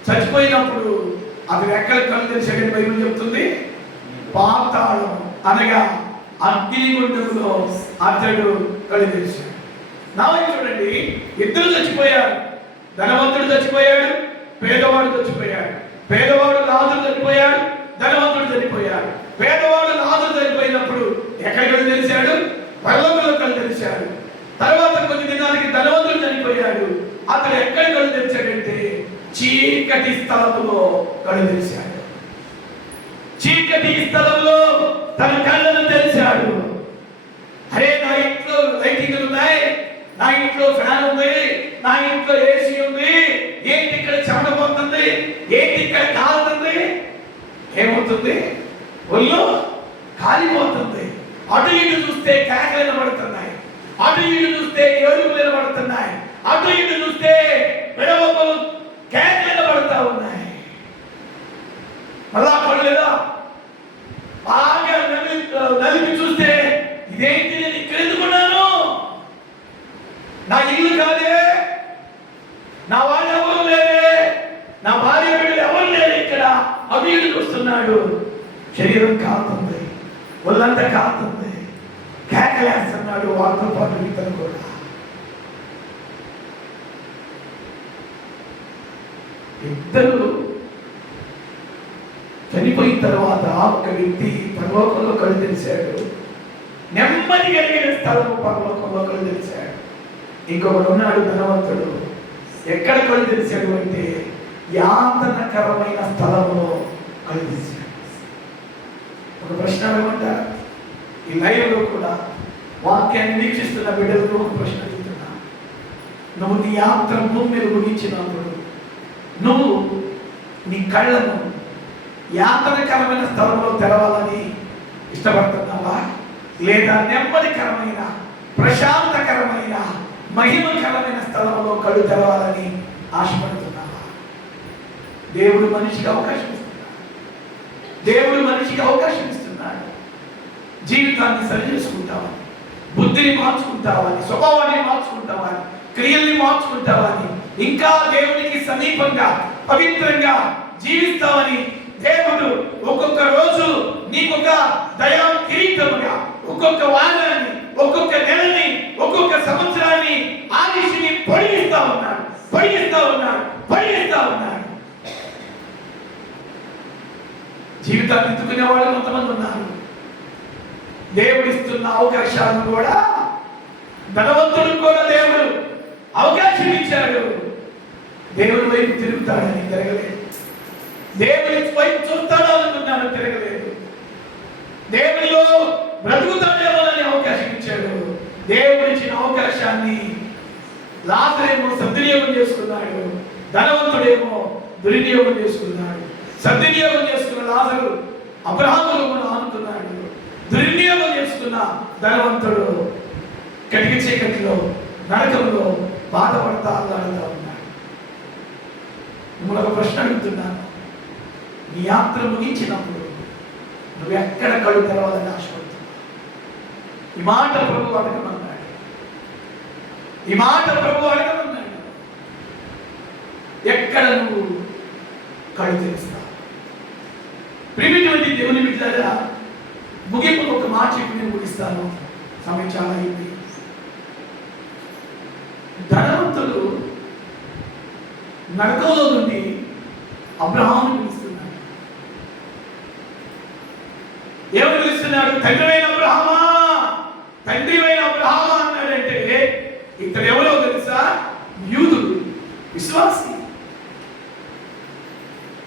చచ్చిపోయినప్పుడు అతను ఎక్కడ కళ్ళు తెరిచాడని బైబిల్ చెప్తుంది? పాతాళం అనగా అగ్నిగుండంలో అతడు కళ్ళు తెరిచాడు. నా వైపు చూడండి, ఇద్దరు చచ్చిపోయారు. ధనవంతుడు చచ్చిపోయాడు, పేదవాడు చచ్చిపోయాడు. పేదవాడు లాజరు చనిపోయాడు, ధనవంతుడు చనిపోయాడు. పేదవాడు లాజరు చనిపోయినప్పుడు ఎక్కడ కళ్ళు తెరిచాడు? పరలోకంలో కళ్ళు తెరిచాడు. తర్వాత కొన్ని దినాలకి ధనవంతుడు చనిపోయాడు. అతడు ఎక్కడ కళ్ళు తెరిచాడంటే చీకటి స్థలంలో కళ్ళు తెరిచాడు. చీకటి స్థలంలో తన కళ్ళను తెరిచాడు. అరే, నా ఇంట్లో లైటింగ్లు ఉన్నాయి, నా ఇంట్లో ఫ్యాన్ ఉంది, నా ఇంట్లో ఏసీ ఉంది, ఏంటి ఇక్కడ చెమటపోతుంది, ఏంటి ఇక్కడ కాలుతుంది, ఏమవుతుంది? ఒళ్ళు కాలిపోతుంది. అటు ఇటు చూస్తే కేకలు నిలబడుతున్నాయి, అటు ఇటు చూస్తే ఏడుపులు నిలబడుతున్నాయి, అటు ఇటు చూస్తే విడవలు కేకలు నిలబడుతూ ఉన్నాయి. మళ్ళా పడలేదా? బాగా నలిపి చూస్తే ఇదేంటి, నేను ఇక్కడ ఎందుకున్నాను? నా ఇల్లు కాదే, నా వాళ్ళు ఎవరు లేరే, నా భార్య బిడ్డలు ఎవరు లేరు ఇక్కడ. అటు ఇటు చూస్తున్నాడు. శరీరం కాలుతుంది, ఒళ్ళంతా కాలుతుంది, కేకలేస్తున్నాడు. వాళ్ళతో పాటు ఇతను కూడా. ఇద్దరు చనిపోయిన తర్వాత ఒక వ్యక్తి పరలోకంలో కళ్ళు తెరిచాడు. నెమ్మది కలిగిన స్థలము పరలోకంలో కళ్ళు తెరిచాడు. ఇంకొకడు ఉన్నాడు ధనవంతుడు. ఎక్కడ కళ్ళు తెరిచాడు అంటే యాతనకరమైన స్థలములో కళ్ళు తెరిచాడు. ఒక ప్రశ్న ఏమంటారు? ఈ లైవ్లో కూడా వాక్యాన్ని వీక్షిస్తున్న బిడ్డలకు ఒక ప్రశ్న అడుగుతున్నా. నువ్వు నీ యాత్ర భూమి మీద ముగించినప్పుడు నువ్వు నీ కళ్ళను యాతనకరమైన స్థలంలో తెరవాలని ఇష్టపడుతున్నావా, లేదా నెమ్మదికరమైన ప్రశాంతకరమైన మహిమకరమైన స్థలంలో కళ్ళు తెరవాలని ఆశపడుతున్నావా? దేవుడు మనిషికి అవకాశం ఇస్తున్నాడు. దేవుడు మనిషికి అవకాశం ఇస్తున్నాడు. జీవితాన్ని సరి చేసుకుంటావని, బుద్ధిని మార్చుకుంటావని, స్వభావాన్ని మార్చుకుంటావని, క్రియల్ని మార్చుకుంటావని, ఇంకా దేవునికి సమీపంగా పవిత్రంగా జీవిస్తావని దేవుడు ఒక్కొక్క రోజు నీకొక దయా కిరీటముగా, ఒక్కొక్క వారాన్ని, ఒక్కొక్క నెలని, ఒక్కొక్క సంవత్సరాన్ని ఆయుష్ని పొడిగిస్తా ఉన్నాడు, పొడిగిస్తా ఉన్నాడు, పొడిగిస్తా ఉన్నాడు. జీవితాన్ని ఎత్తుకునే వాళ్ళు కొంతమంది ఉన్నారు. దేవుడిస్తున్న అవకాశాలను కూడా, ధనవంతుడికి కూడా దేవుడు అవకాశం ఇచ్చాడు. దేవుడి వైపు తిరుగుతాడని తిరగలేదు. దేవుడి వైపు చూస్తాడు అనుకున్నాను, తిరగలేదు. దేవుడిలో బ్రతుకుతాడేమోనని అవకాశం ఇచ్చాడు. దేవుడు ఇచ్చిన అవకాశాన్ని లాజరేమో సద్వినియోగం చేసుకున్నాడు, ధనవంతుడేమో దుర్వినియోగం చేసుకున్నాడు. సద్వినియోగం చేసుకున్న లాజరు అబ్రహామును ఆనుకున్నాడు. దుర్వినియోగం చేసుకున్న ధనవంతుడు కటిక చీకటిలో నరకంలో బాధపడతా అల్లాడుతూ ఉన్నాడు. మిమ్మల్ని ఒక ప్రశ్న అడుగుతున్నాను. నీ యాత్ర ముగించినప్పుడు నువ్వు ఎక్కడ కళ్ళు తెరవాలని ఆశపడుతున్నావు? ఈ మాట ప్రభు అడగమన్నాడు. ఈ మాట ప్రభు అడగమన్నాడు. ఎక్కడ నువ్వు కళ్ళు తెరుస్తావు? ప్రియమైనటువంటి దేవుని బిడ్డలారా, ముగింపు ఒక మాట చెప్పి నేను ముగిస్తాను. సమయం చాలా అయింది. ధనవంతుడు నరకంలో నుండి అబ్రహామును పిలుస్తున్నాడు. ఏమని పిలుస్తున్నాడు? తండ్రివైన అబ్రహామా, తండ్రివైన అబ్రహామా అన్నాడంటే ఇతడు ఎవరో తెలుసా? యూదుడు, విశ్వాసి.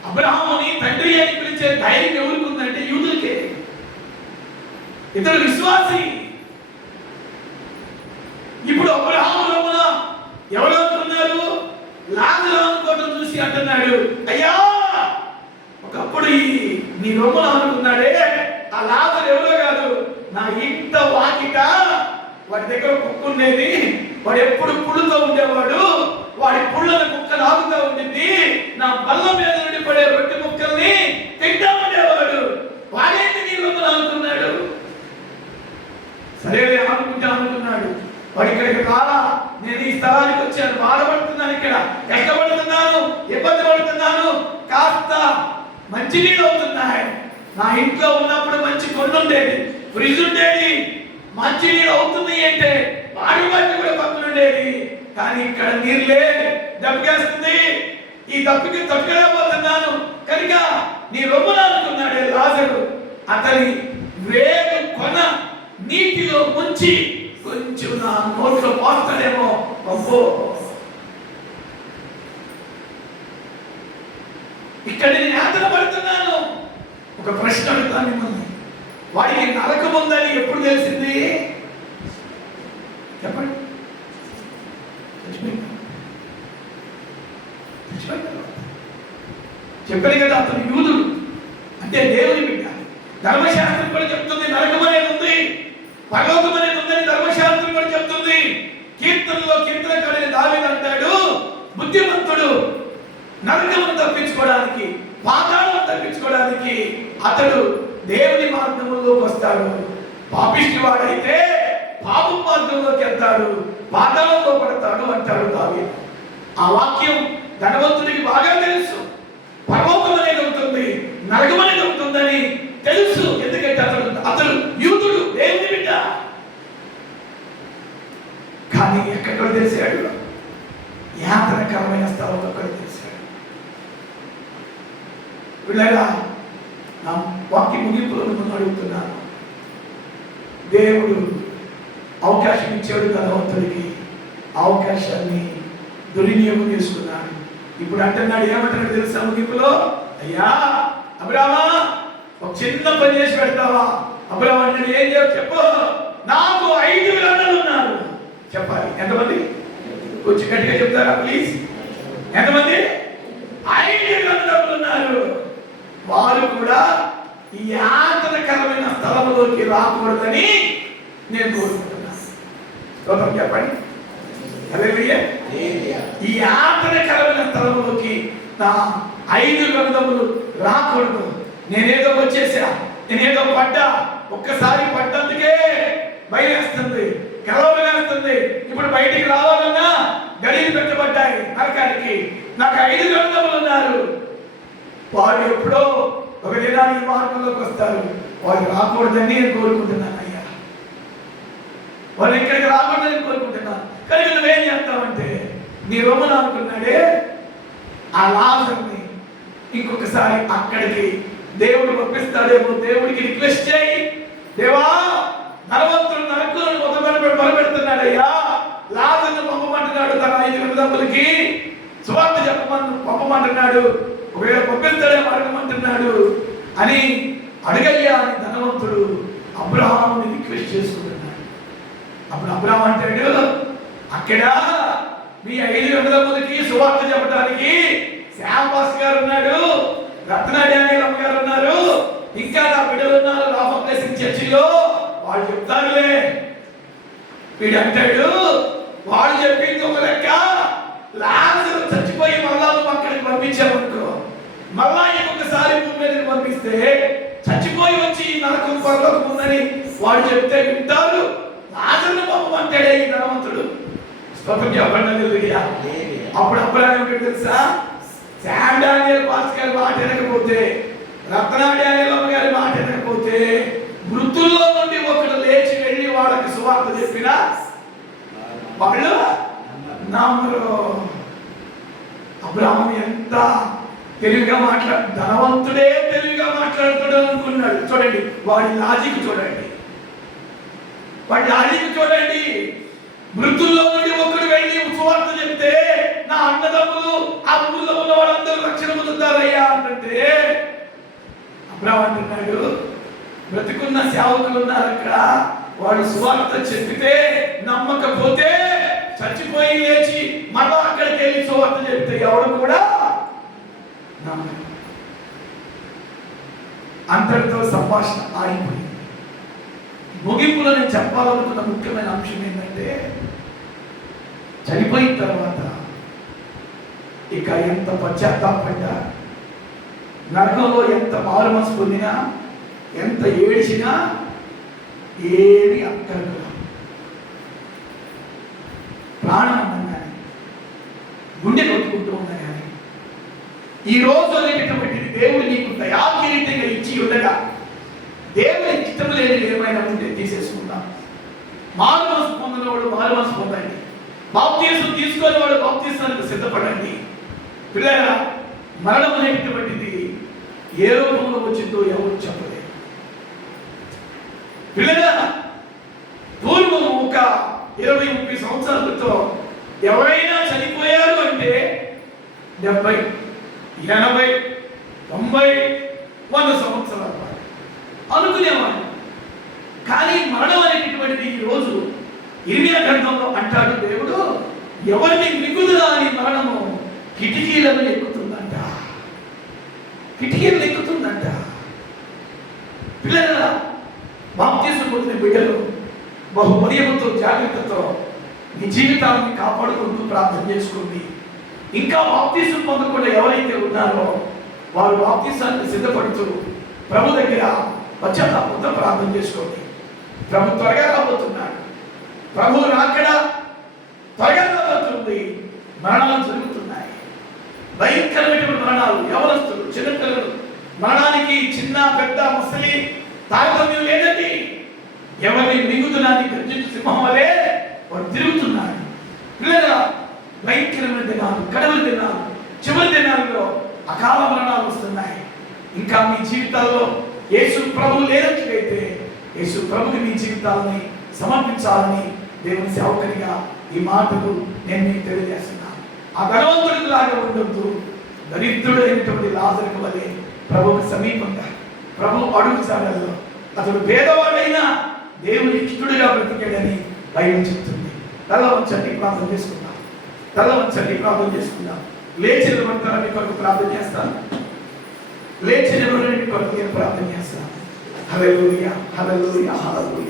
అబ్రహాముని తండ్రి అని పిలిచే ధైర్యం ఎవరికి ఉందంటే యూదులకే. ఇతడు విశ్వాసి. ఇప్పుడు అబ్రహాము లోపల ఎవరు అనుకున్నారు? లాజరు అనుకోవడం చూసి అంటున్నాడు, అయ్యా ఒకప్పుడు నీ రొమ్మలు అనుకున్నాడే, ఆ లాజరు ఎవరో కాదు, నా ఇంట వాకిట వాడి దగ్గర కుక్క ఉండేది, వాడు ఎప్పుడు పుళ్ళుతో ఉండేవాడు, వాడి పుళ్ళను కుక్క లాగుతూ ఉండింది, నా బల్ల మీద నుండి పడే రొట్టె ముక్కల్ని తింటా ఉండేవాడు, వాడేంటి నీ రొమ్మలు అనుకున్నాడు. సరే అనుకున్నాడు. వాడు ఇక్కడికి రాలా, నేను ఈ స్థలానికి వచ్చాను, బాధపడుతున్నాను, ఇక్కడ కష్టపడుతున్నాను, ఇబ్బంది పడుతున్నాను, కాస్త మంచినీళ్ళు అవుతున్నాయి. నా ఇంట్లో ఉన్నప్పుడు మంచి కొండ ఉండేది, ఫ్రిడ్జ్ ఉండేది, మంచినీళ్ళు అవుతుంది అంటే వాడి కూడా పక్కన ఉండేది. కానీ ఇక్కడ నీళ్ళే దప్పికేస్తుంది, ఈ దప్పికి తప్పలేకపోతున్నాను కనుక నీ రొమ్మున అనుకున్నాడే లాజరు. అతని వేలు కొన నీటిలో ముంచి కొంచెం నా నోట్లో పోస్తాడేమో. అబ్బో, ఇక్కడ నేను యాతన పడుతున్నాను. ఒక ప్రశ్న అడుగుతాను మిమ్మల్ని. వాడికి నరకం ఉందని ఎప్పుడు తెలిసింది? చెప్పండి. చెప్పాను కదా, అతను యూదుడు అంటే దేవుని బిడ్డ. ధర్మశాస్త్రం కూడా చెప్తుంది నరకం అనేది ఉంది, పరలోకం అనేది ఉందని ధర్మశాస్త్రం కూడా చెప్తుంది. కీర్తనకారుడైన దావీదు అంటాడు, బుద్ధిమంతుడు నరకమును తప్పించుకోవడానికి, పాతాళం తప్పించుకోవడానికి అతడు దేవుని మార్గంలోకి వస్తాడు. పాపిష్టి వాడైతే పాప మార్గంలోకి వెళ్తాడు, పాతాళంలో పడతాడు అంటాడు దావీదు. ఆ వాక్యం ధనవంతుడికి బాగా తెలుసు. పరలోకం అనేది ఉంటుంది, నరకం అనేది ఉంటుందని తెలుసు. ఎందుకంటే అతడు యూదుడు, దేవుని బిడ్డ. కానీ ఎక్కడ తెలిసాడు? యాతనకరమైన స్థలంలో తెలిసాడు. వీళ్ళగా నా వాక్య ముగింపులో మిమ్మల్ని అడుగుతున్నాను. దేవుడు అవకాశం ఇచ్చాడు ధనవంతుడికి, అవకాశాన్ని దుర్వినియోగం చేసుకున్నాడు. ఇప్పుడు అంటున్నాడు, ఏమంటున్నాడు తెలుసా ముగింపులో? అయ్యా అబ్రామా, ఒక చిన్న పని చేసి పెడతావా? అబ్రామా అంటే ఏం చెప్పు, నాకు 5 అన్నలు ఉన్నారు. చెప్పాలి ఎంతమంది? కొంచెం గట్టిగా చెప్తారా ప్లీజ్? ఎంతమంది? 5 అన్నలు ఉన్నారు. వారు కూడా ఈ యాతనకరమైన స్థలంలోకి రాకూడదని నేను కోరుకుంటున్నాను. స్తోత్రం చెప్పండి. హల్లెలూయా. ఈ యాతనకరమైన స్థలంలోకి నా 5 గంధములు రాకూడదు. నేనేదో వచ్చేసా, నేనేదో పడ్డా, ఒక్కసారి పడ్డందుకే భయమేస్తుంది, కలవరేస్తుంది. ఇప్పుడు బయటికి రావాలన్నా గడియలు పెట్టబడ్డాయి నరకానికి. నాకు 5 గంధములు ఉన్నారు. వారు ఎప్పుడో ఒక దినానికి మార్గంలోకి వస్తారు. వారు రాకూడదని నేను కోరుకుంటున్నాను అయ్యా, వారు ఇక్కడికి రాకూడదని కోరుకుంటున్నాను. కానీ నువ్వేం చేస్తావంటే, నీ రొమ్మను అనుకున్నాడే ఆ లాజర్ని ఇంకొకసారి అక్కడికి దేవుడు పంపిస్తాడేమో. దేవుడికి రిక్వెస్ట్ చేయి, దేవా ధనవంతుడు నరకులను మొదలుపెడుతున్నాడయ్యా, లాజర్ను పంపమంటున్నాడు, తన 5 విధములకి సువార్త చెప్పమని పంపమంటున్నాడు, ఒకవేళ పంపిస్తాడేమో అడగమంటున్నాడు అని అడగయ్యా అని ధనవంతుడు అబ్రహాముని రిక్వెస్ట్ చేసుకుంటున్నాడు. అప్పుడు అబ్రహాం అంటాడు, అక్కడ మీ 5 విధములకి సువార్త చెప్పడానికి శ్యామపాస్ గారు ఉన్నాడు, రత్నాడ్యానీలమ్మ గారు ఉన్నారు, ఇంకా నా బిడ్డలు ఉన్నారు లాఫ్ ఆఫ్ బ్లెస్సింగ్ చర్చిలో, వాళ్ళు చెప్తారులే. వీడు అంటాడు, వాళ్ళు చెప్పింది ఒక లెక్క, లాజరు చచ్చిపోయి మళ్ళా నువ్వు అక్కడికి పంపించావనుకో, మళ్ళా ఇంకొకసారి భూమి మీదకి పంపిస్తే చచ్చిపోయి వచ్చి నరకం పరలోకం ఉందని వాడు చెప్తే వింటారు, లాజరును పంపమంటాడే ఈ ధనవంతుడు. స్తోత్రం చెప్పండి. అప్పుడు అబ్రాహాం ఏమిటో తెలుసా? శామ్ డానియల్ పాస్టర్ గారి మాట వినకపోతే, రత్నాడ్యానీలమ్మ గారి మాట వినకపోతే, మృతుల్లో నుండి ఒకడు లేచి వెళ్ళి వాళ్ళకి సువార్త చెప్పినా వాళ్ళు నమ్మరు. అబ్రాహాం ఎంత తెలివిగా ధనవంతుడే తెలివిగా మాట్లాడుతాడు అనుకున్నాడు. చూడండి వాడి లాజిక్ చూడండి, వాడి లాజిక్ చూడండి. మృతుల్లో నుండి ఒకడు వెళ్ళి సువార్త చెప్తే నా అన్నదమ్ములు ఆ ఊళ్ళో ఉన్న వాళ్ళందరూ రక్షణ పొందుతారయ్యా అంటే, అబ్రాహాం అంటున్నాడు, బ్రతికున్న సేవకులు ఉన్నారు అక్కడ, వాడు సువార్త చెప్పితే నమ్మకపోతే చచ్చిపోయి లేచి మళ్ళా అక్కడికి వెళ్ళి సువార్త చెప్తే ఎవడు కూడా నమ్మరు. అంతటితో సంభాషణ ఆగిపోయింది. ముగింపులో నేను చెప్పాలనుకున్న ముఖ్యమైన అంశం ఏంటంటే, చనిపోయిన తర్వాత ఇక ఎంత పశ్చాత్తాపడ్డా, నరకంలో ఎంత మారు మనసు పొందినా, ఎంత ఏడిచినా ఏమి అక్కర్లేదు. ప్రాణం ఉందని, గుండె కొట్టుకుంటూ ఉందని, ఈ రోజు అనేటటువంటిది దేవుడు నీకు దయాకిరీతంగా ఇచ్చి ఉండగా, దేవుని ఇష్టం లేని ఏమైనా ఉంటే తీసేసుకుందాం. మారు మనసు పొందినవాడు మారు మనసు పొందండి, బాప్తీసం తీసుకొని వాడు బాప్తీసానికి సిద్ధపడండి. పిల్లల మరణం అనేటటువంటిది ఏ రూపంలో వచ్చిందో ఎవరు చెప్పలేదు. పిల్లల పూర్వం ఒక 20-30 సంవత్సరాల క్రితం ఎవరైనా చనిపోయారు అంటే 70, 80, 90, 100 సంవత్సరాల పాటు అనుకునేవాడు. కానీ మరణం అనేటటువంటిది ఈరోజు ఇర్మియా గ్రంథంలో అంటాడు దేవుడు, ఎవరిని మిగులుదా అని మరణము కిటికీలను ఎక్కుతుందంట, కిటికీలను ఎక్కుతుందంట. పిల్లల బాప్తీసం పొందిన బిడ్డలు బహుమర్యంతో జాగ్రత్తతో మీ జీవితాన్ని కాపాడుకుంటూ ప్రార్థన చేసుకోండి. ఇంకా బాప్తీసం పొందకుండా ఎవరైతే ఉన్నారో వారు బాప్తీసానికి సిద్ధపడుతూ ప్రభు దగ్గర పశ్చాత్తాపంతో ప్రార్థన చేసుకోండి. ప్రభు త్వరగా రాబోతున్నాడు, ప్రభు రాకడ త్వరగా రాబోతుంది. మరణాలు జరుగుతున్నాయి, భయంకరమైనటువంటి మరణాలు. యవనస్తులు, చిన్నపిల్లలు, మరణానికి చిన్న పెద్ద ముసలి తారతమ్యం లేదండి. ఎవరిని మింగుతున్నాన్ని గర్జించు సింహం వలె వారు తిరుగుతున్నారు. పిల్లల భయంకరమైన దినాలు, కడవల దినాలు, చివరి దినాల్లో అకాల మరణాలు వస్తున్నాయి. ఇంకా మీ జీవితాల్లో యేసు ప్రభు లేనట్లయితే యేసు ప్రభుని మీ జీవితాలని సమర్పించాలని దేవుని సేవకునిగా ఈ మాటలు నేను మీకు తెలియజేస్తున్నాను. ఆ ధనవంతుడికి లాగా ఉండొద్దు. దరిద్రుడైనటువంటి లాజరుకు వలె ప్రభువుకు సమీపంగా ప్రభు అడుగు జాడల్లో అతడు పేదవాడైనా దేవుని ఇష్టడుగా బ్రతికాడని బైబిల్ చెప్తుంది. తల వంచండి, ప్రార్థన చేసుకుందాం. తల వంచండి, ప్రార్థన చేసుకుందాం. లేచి నిలబడతారని కొరకు ప్రార్థన చేస్తాను. లేచి నిలబడని కొరకు నేను ప్రార్థన చేస్తాను. హల్లెలూయా, హల్లెలూయా, హల్లెలూయా.